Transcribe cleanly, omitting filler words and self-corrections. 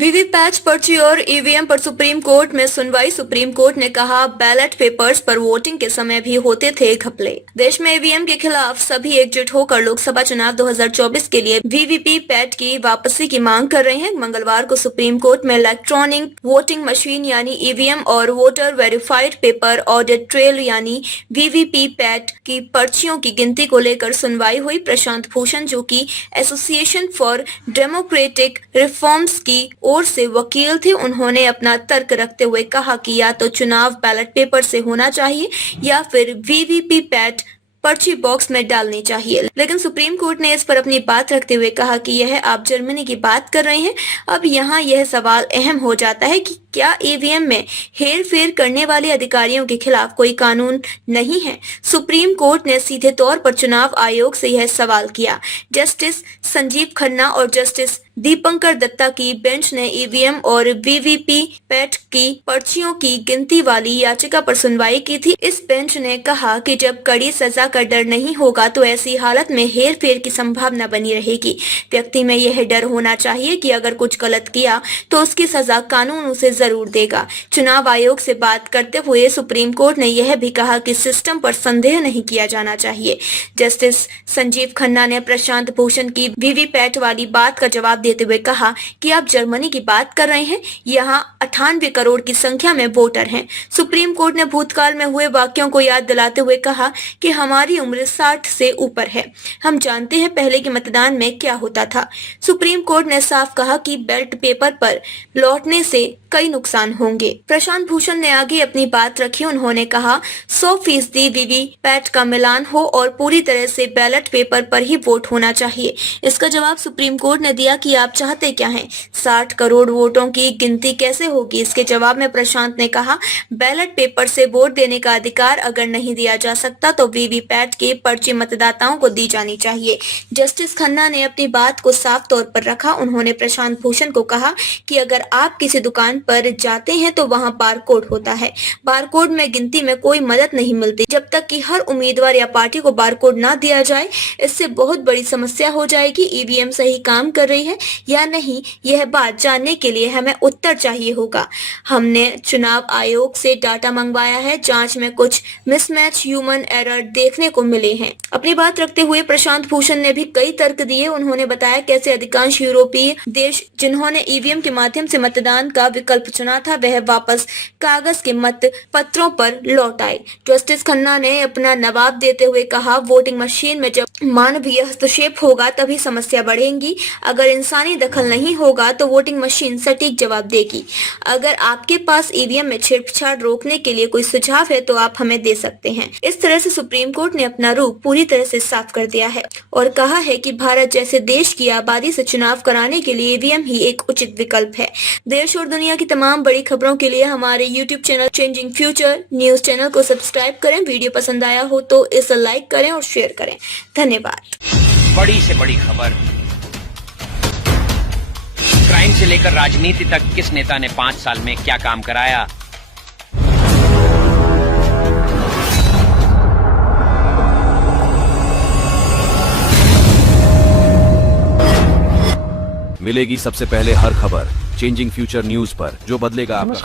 VVPAT पर्ची और EVM पर सुप्रीम कोर्ट में सुनवाई। सुप्रीम कोर्ट ने कहा, बैलेट पेपर्स पर वोटिंग के समय भी होते थे घपले। देश में ईवीएम के खिलाफ सभी एकजुट होकर लोकसभा चुनाव 2024 के लिए वीवीपैट की वापसी की मांग कर रहे हैं। मंगलवार को सुप्रीम कोर्ट में इलेक्ट्रॉनिक वोटिंग मशीन यानी ईवीएम और voter verified paper audit trail यानी वीवीपैट की पर्चियों की गिनती को लेकर सुनवाई हुई। प्रशांत भूषण, जो कि एसोसिएशन फॉर डेमोक्रेटिक रिफॉर्म्स की ओर से वकील थे, उन्होंने अपना तर्क रखते हुए कहा कि या तो चुनाव बैलेट पेपर से होना चाहिए या फिर वीवीपैट पर्ची बॉक्स में डालनी चाहिए। लेकिन सुप्रीम कोर्ट ने इस पर अपनी बात रखते हुए कहा कि यह आप जर्मनी की बात कर रहे हैं। अब यहाँ यह सवाल अहम हो जाता है कि क्या ईवीएम में हेर फेर करने वाले अधिकारियों के खिलाफ कोई कानून नहीं है। सुप्रीम कोर्ट ने सीधे तौर पर चुनाव आयोग से यह सवाल किया। जस्टिस संजीव खन्ना और जस्टिस दीपंकर दत्ता की बेंच ने ईवीएम और वीवीपैट की पर्चियों की गिनती वाली याचिका पर सुनवाई की थी। इस बेंच ने कहा कि जब कड़ी सजा का डर नहीं होगा तो ऐसी हालत में हेर फेर की संभावना बनी रहेगी। व्यक्ति में यह डर होना चाहिए कि अगर कुछ गलत किया तो उसकी सजा कानून उसे जरूर देगा। चुनाव आयोग से बात करते हुए सुप्रीम कोर्ट ने यह भी कहा कि सिस्टम पर संदेह नहीं किया जाना चाहिए। जस्टिस संजीव खन्ना ने प्रशांत भूषण की वीवीपैट वाली बात का जवाब देते हुए कहा कि आप जर्मनी की बात कर रहे हैं, यहाँ 98 करोड़ की संख्या में वोटर हैं। सुप्रीम कोर्ट ने भूतकाल में हुए वाक्यों को याद दिलाते हुए कहा कि हमारी उम्र 60 से ऊपर है, हम जानते हैं पहले के मतदान में क्या होता था। सुप्रीम कोर्ट ने साफ कहा कि बैलेट पेपर पर लौटने से कई नुकसान होंगे। प्रशांत भूषण ने आगे अपनी बात रखी। उन्होंने कहा 100% वीवीपैट का मिलान हो और पूरी तरह से बैलेट पेपर पर ही वोट होना चाहिए। इसका जवाब सुप्रीम कोर्ट ने दिया कि आप चाहते क्या हैं, 60 करोड़ वोटों की गिनती कैसे होगी। इसके जवाब में प्रशांत ने कहा, बैलेट पेपर से वोट देने का अधिकार अगर नहीं दिया जा सकता तो वीवीपैट की पर्ची मतदाताओं को दी जानी चाहिए। जस्टिस खन्ना ने अपनी बात को साफ तौर पर रखा। उन्होंने प्रशांत भूषण को कहा कि अगर आप किसी दुकान पर जाते हैं तो वहां बारकोड होता है। बारकोड में गिनती में कोई मदद नहीं मिलती जब तक कि हर उम्मीदवार या पार्टी को बारकोड ना दिया जाए। इससे बहुत बड़ी समस्या हो जाएगी। ईवीएम सही काम कर रही है या नहीं, यह बात जानने के लिए हमें उत्तर चाहिए होगा। हमने चुनाव आयोग से डाटा मंगवाया है, जांच में कुछ मिसमैच, ह्यूमन एरर देखने को मिले हैं। अपनी बात रखते हुए प्रशांत भूषण ने भी कई तर्क दिए। उन्होंने बताया कैसे अधिकांश यूरोपीय देश जिन्होंने ईवीएम के माध्यम से मतदान का विकल्प चुना था, वह वापस कागज के मत पत्रों पर लौट आए। जस्टिस खन्ना ने अपना जवाब देते हुए कहा, वोटिंग मशीन में जब मानवीय हस्तक्षेप होगा तभी समस्या बढ़ेगी। अगर इंसानी दखल नहीं होगा तो वोटिंग मशीन सटीक जवाब देगी। अगर आपके पास ईवीएम में छेड़छाड़ रोकने के लिए कोई सुझाव है तो आप हमें दे सकते हैं। इस तरह से सुप्रीम कोर्ट ने अपना रुख पूरी तरह से साफ कर दिया है और कहा है कि भारत जैसे देश की आबादी से चुनाव कराने के लिए ईवीएम ही एक उचित विकल्प है। देश और दुनिया की तमाम बड़ी खबरों के लिए हमारे YouTube channel changing future news channel को सब्सक्राइब करें। वीडियो पसंद आया हो तो इसे लाइक करें और शेयर करें। धन्यवाद। बड़ी से बड़ी खबर, क्राइम से लेकर राजनीति तक किस नेता ने 5 साल में क्या काम कराया। मिलेगी सबसे पहले हर खबर चेंजिंग फ्यूचर न्यूज पर, जो बदलेगा आपका